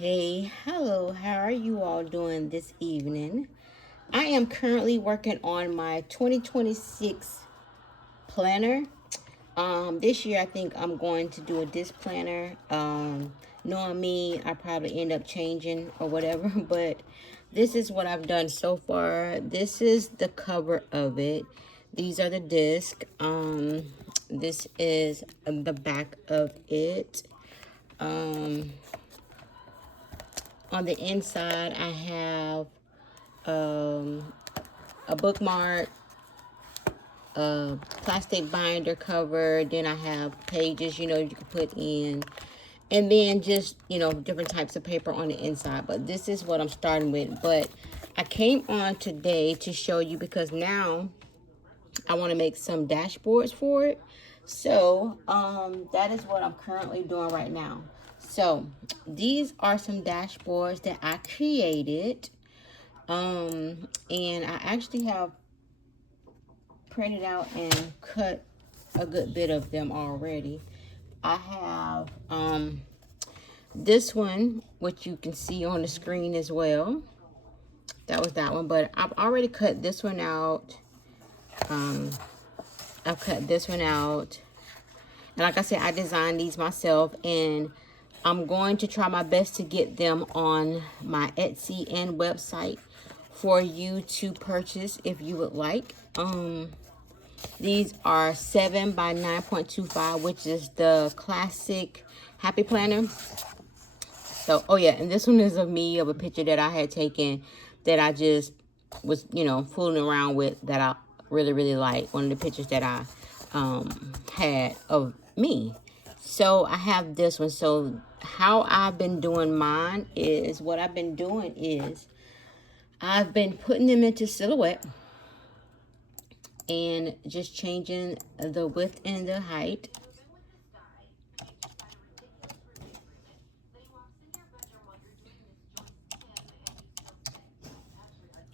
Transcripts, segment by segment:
Okay, hello, how are you all doing this evening? I am currently working on my 2026 planner. This year I think I'm going to do a disc planner. Knowing me, I probably end up changing or whatever, but this is what I've done so far. This is the cover of it. These are the disc. This is the back of it. Um, on the inside, I have a bookmark, a plastic binder cover. Then I have pages, you can put in. And then just, different types of paper on the inside. But this is what I'm starting with. But I came on today to show you because now I want to make some dashboards for it. So, that is what I'm currently doing right now. So, these are some dashboards that I created. And I actually have printed out and cut a good bit of them already. I have this one, which you can see on the screen as well. That was that one, but I've already cut this one out. I've cut this one out. And like I said, I designed these myself, and I'm going to try my best to get them on my Etsy and website for you to purchase if you would like. These are 7 by 9.25, which is the classic Happy Planner. So, oh yeah, and this one is of me, of a picture that I had taken that I just was, fooling around with, that I really, really like. One of the pictures that I had of me. So I have this one. So how I've been doing mine is, what I've been doing is, I've been putting them into silhouette and just changing the width and the height.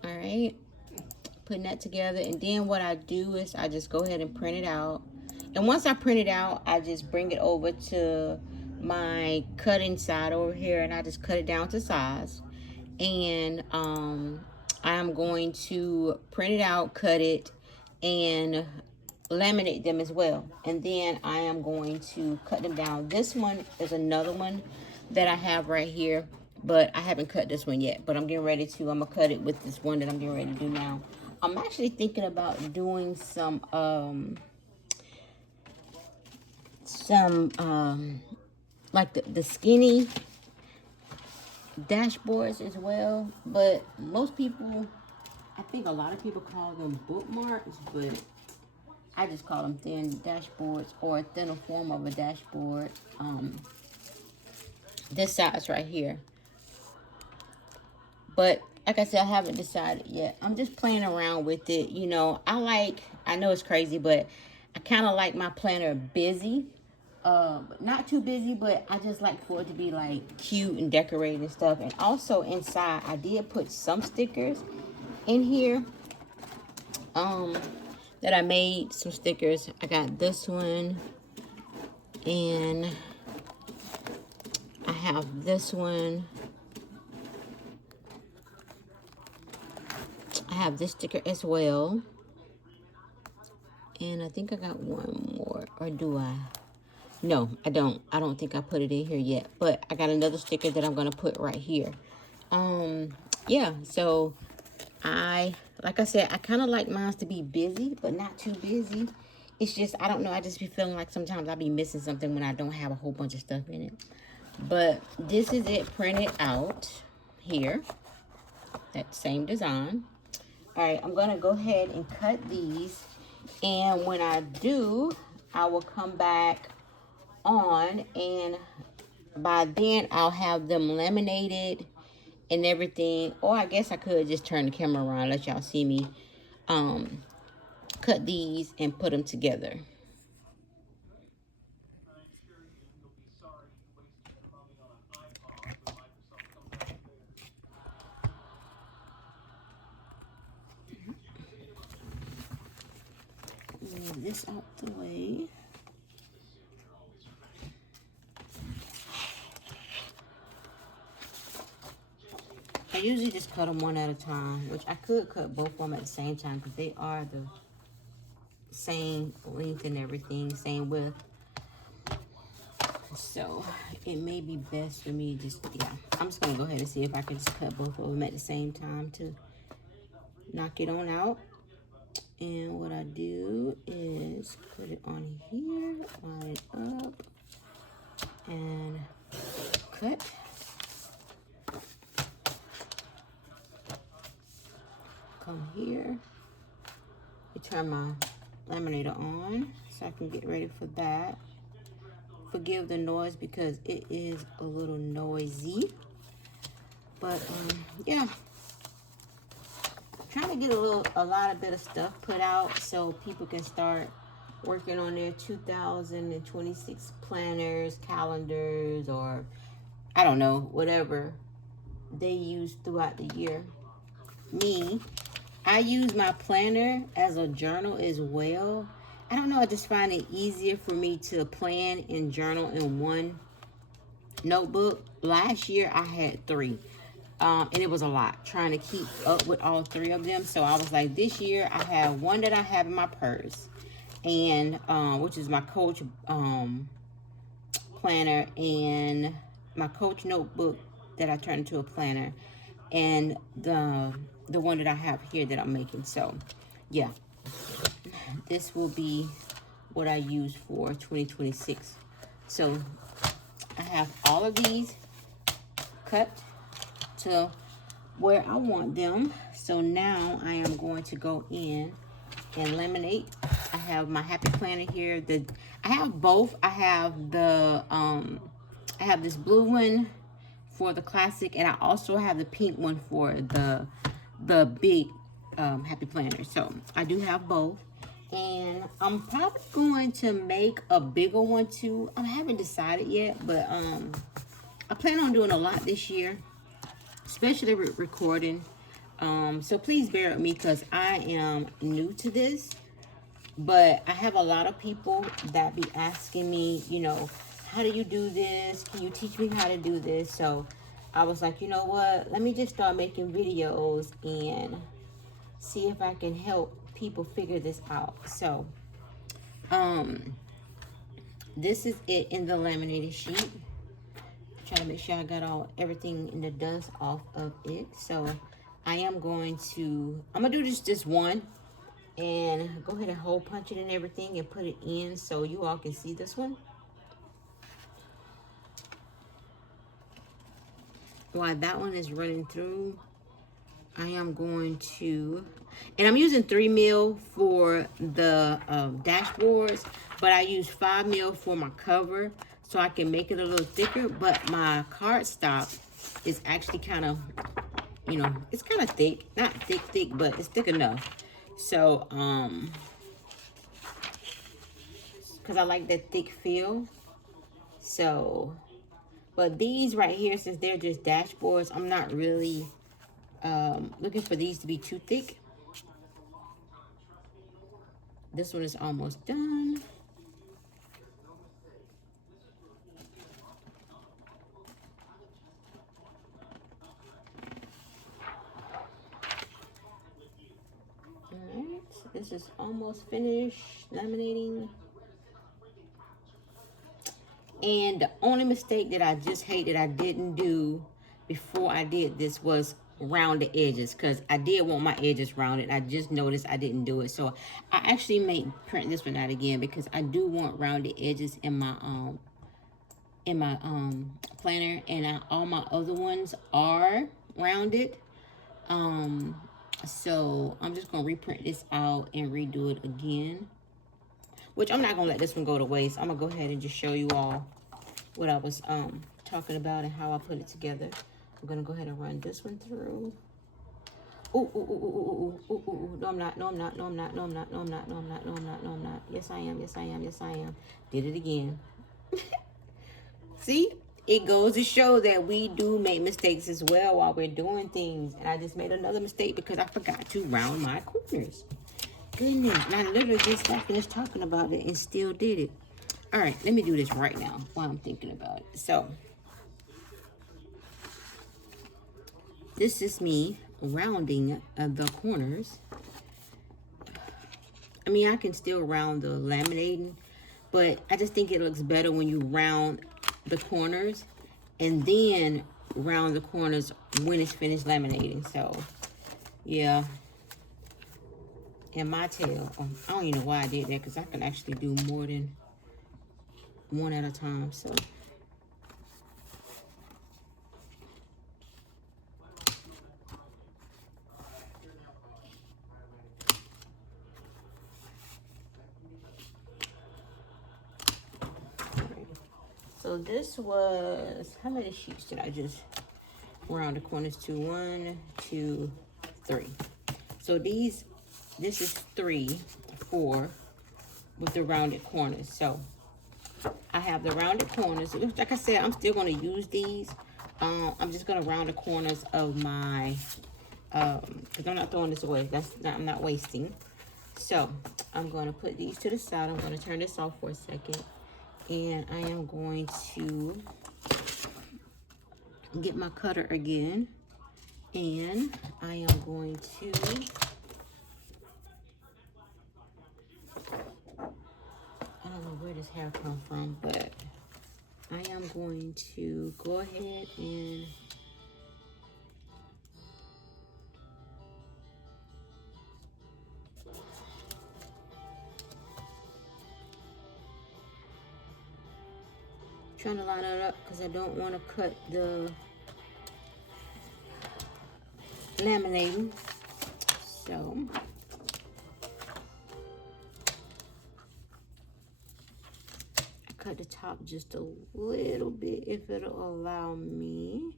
All right, putting that together. And then what I do is I just go ahead and print it out. And once I print it out, I just bring it over to my cutting side over here, and I just cut it down to size. And I'm going to print it out, cut it, and laminate them as well. And then I am going to cut them down. This one is another one that I have right here, but I haven't cut this one yet, but I'm getting ready to. I'm gonna cut it with this one that I'm getting ready to do now. I'm actually thinking about doing some like the skinny dashboards as well, but most people, I think a lot of people call them bookmarks, but I just call them thin dashboards, or a thinner form of a dashboard. This size right here. But like I said, I haven't decided yet. I'm just playing around with it. I know it's crazy, but I kind of like my planner busy. Not too busy, but I just like for it to be like cute and decorated and stuff. And also inside, I did put some stickers in here. That I made some stickers. I got this one, and I have this one. I have this sticker as well. And I think I got one more, or do I? No, I don't. I don't think I put it in here yet, but I got another sticker that I'm going to put right here. Yeah, so like I said, I kind of like mine to be busy, but not too busy. It's just, I don't know, I just be feeling like sometimes I'll be missing something when I don't have a whole bunch of stuff in it. But this is it printed out here. That same design. All right, I'm going to go ahead and cut these. And when I do, I will come back on, and by then I'll have them laminated and everything. Or I guess I could just turn the camera around, let y'all see me cut these and put them together. Move this out the way. I usually just cut them one at a time, which I could cut both of them at the same time because they are the same length and everything, same width. So it may be best for me just, yeah, I'm just gonna go ahead and see if I can just cut both of them at the same time to knock it on out. And what I do is put it on here, line it up, and cut. Come here, I turn my laminator on so I can get ready for that. Forgive the noise because it is a little noisy, but yeah, trying to get a lot of better stuff put out so people can start working on their 2026 planners, calendars, or I don't know, whatever they use throughout the year. Me, I use my planner as a journal as well. I don't know, I just find it easier for me to plan and journal in one notebook. Last year I had 3. And it was a lot trying to keep up with all 3 of them. So I was like, this year I have one that I have in my purse, and which is my Coach planner, and my Coach notebook that I turned into a planner, and the one that I have here that I'm making. So yeah, this will be what I use for 2026. So I have all of these cut to where I want them. So now I am going to go in and laminate. I have my Happy Planner here. I have both. I have the I have this blue one for the classic, and I also have the pink one for the big Happy Planner. So I do have both, and I'm probably going to make a bigger one too. I haven't decided yet, but I plan on doing a lot this year, especially with recording. So please bear with me because I am new to this, but I have a lot of people that be asking me, you know, how do you do this? Can you teach me how to do this? So I was like, you know what? Let me just start making videos and see if I can help people figure this out. So, this is it in the laminated sheet. Trying to make sure I got everything in the dust off of it. So I am going to, I'm gonna do just one and go ahead and hole punch it and everything and put it in so you all can see this one. While that one is running through, I am going to, and I'm using 3 mil for the dashboards, but I use 5 mil for my cover so I can make it a little thicker. But my cardstock is actually kind of, you know, it's kind of thick, not thick, but it's thick enough. So, because I like that thick feel. So, but these right here, since they're just dashboards, I'm not really looking for these to be too thick. This one is almost done. Alright, this is almost finished laminating. And the only mistake that I just hate that I didn't do before I did this was round the edges, because I did want my edges rounded. I just noticed I didn't do it. So I actually may print this one out again because I do want rounded edges in my planner, and all my other ones are rounded. So I'm just gonna reprint this out and redo it again, which I'm not gonna let this one go to waste. I'm gonna go ahead and just show you all what I was talking about and how I put it together. I'm gonna go ahead and run this one through. Ooh. No, I'm not. No, I'm not. No, I'm not. No, I'm not. No, I'm not. No, I'm not. No, I'm not. No, I'm not. Yes, I am. Yes, I am. Yes, I am. Did it again. See? It goes to show that we do make mistakes as well while we're doing things. And I just made another mistake because I forgot to round my corners. Goodness. And I literally just got finished talking about it and still did it. All right, let me do this right now while I'm thinking about it. So, this is me rounding the corners. I mean, I can still round the laminating, but I just think it looks better when you round the corners and then round the corners when it's finished laminating. So, yeah. And my tail, I don't even know why I did that, because I can actually do more than one at a time. So, so this was, how many sheets did I just round the corners to? 1, 2, 3. So this is 3, 4 with the rounded corners. So I have the rounded corners. Like I said, I'm still going to use these. I'm just going to round the corners of my, because I'm not throwing this away. I'm not wasting. So I'm going to put these to the side. I'm going to turn this off for a second. And I am going to get my cutter again. And I am going to I don't know where this hair come from, but I am going to go ahead and trying to line it up because I don't want to cut the laminating. So I cut the top just a little bit if it'll allow me.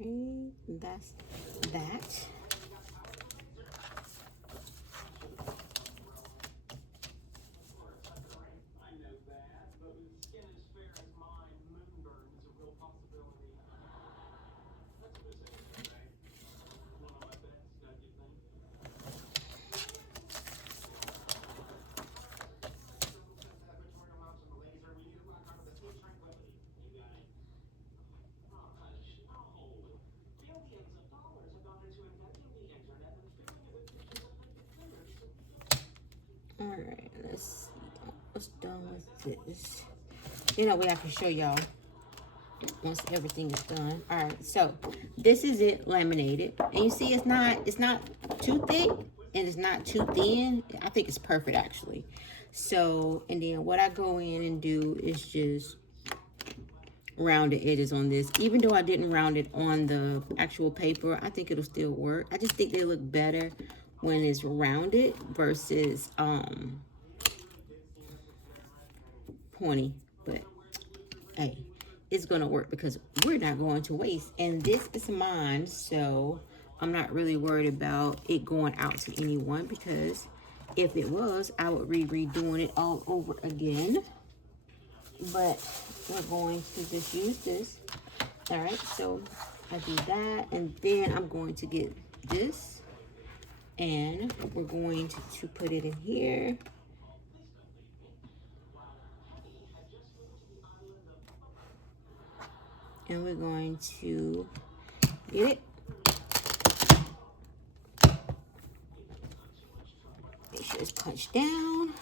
Okay, that's that. All right, let's see what's done with this. You know, I can show y'all once everything is done. All right, so this is it laminated, and you see it's not too thick and it's not too thin. I think it's perfect actually. So, and then what I go in and do is just round the edges on this. Even though I didn't round it on the actual paper, I think it'll still work. I just think they look better when it's rounded versus pointy. But hey, it's gonna work because we're not going to waste. And this is mine, so I'm not really worried about it going out to anyone, because if it was, I would be redoing it all over again. But we're going to just use this. All right, so I do that, and then I'm going to get this, and we're going to put it in here. And we're going to get it. Make sure it's punched down.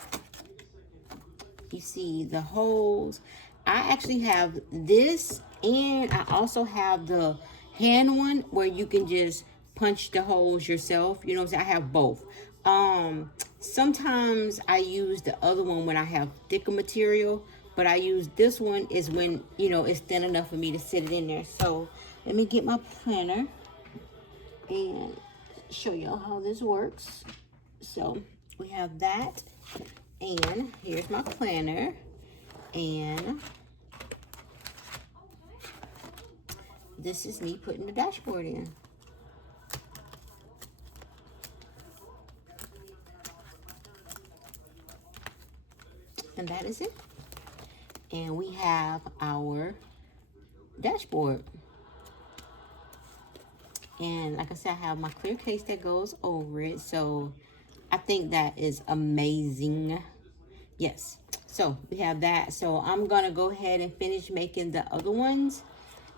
You see the holes. I actually have this, and I also have the hand one where you can just punch the holes yourself. You know what I'm saying? I have both. Sometimes I use the other one when I have thicker material, but I use this one is when, you know, it's thin enough for me to sit it in there. So let me get my planner and show y'all how this works. So we have that, and here's my planner, and this is me putting the dashboard in. And that is it. And we have our dashboard. And like I said, I have my clear case that goes over it. So I think that is amazing. Yes. So we have that. So I'm going to go ahead and finish making the other ones.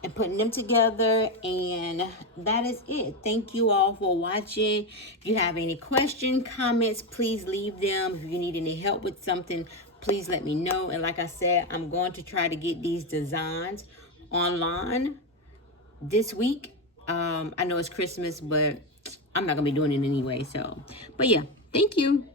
and putting them together, and that is it. Thank you all for watching. If you have any questions, comments, please leave them. If you need any help with something, please let me know. And like I said, I'm going to try to get these designs online this week. I know it's Christmas, but I'm not gonna be doing it anyway. So, but yeah, thank you.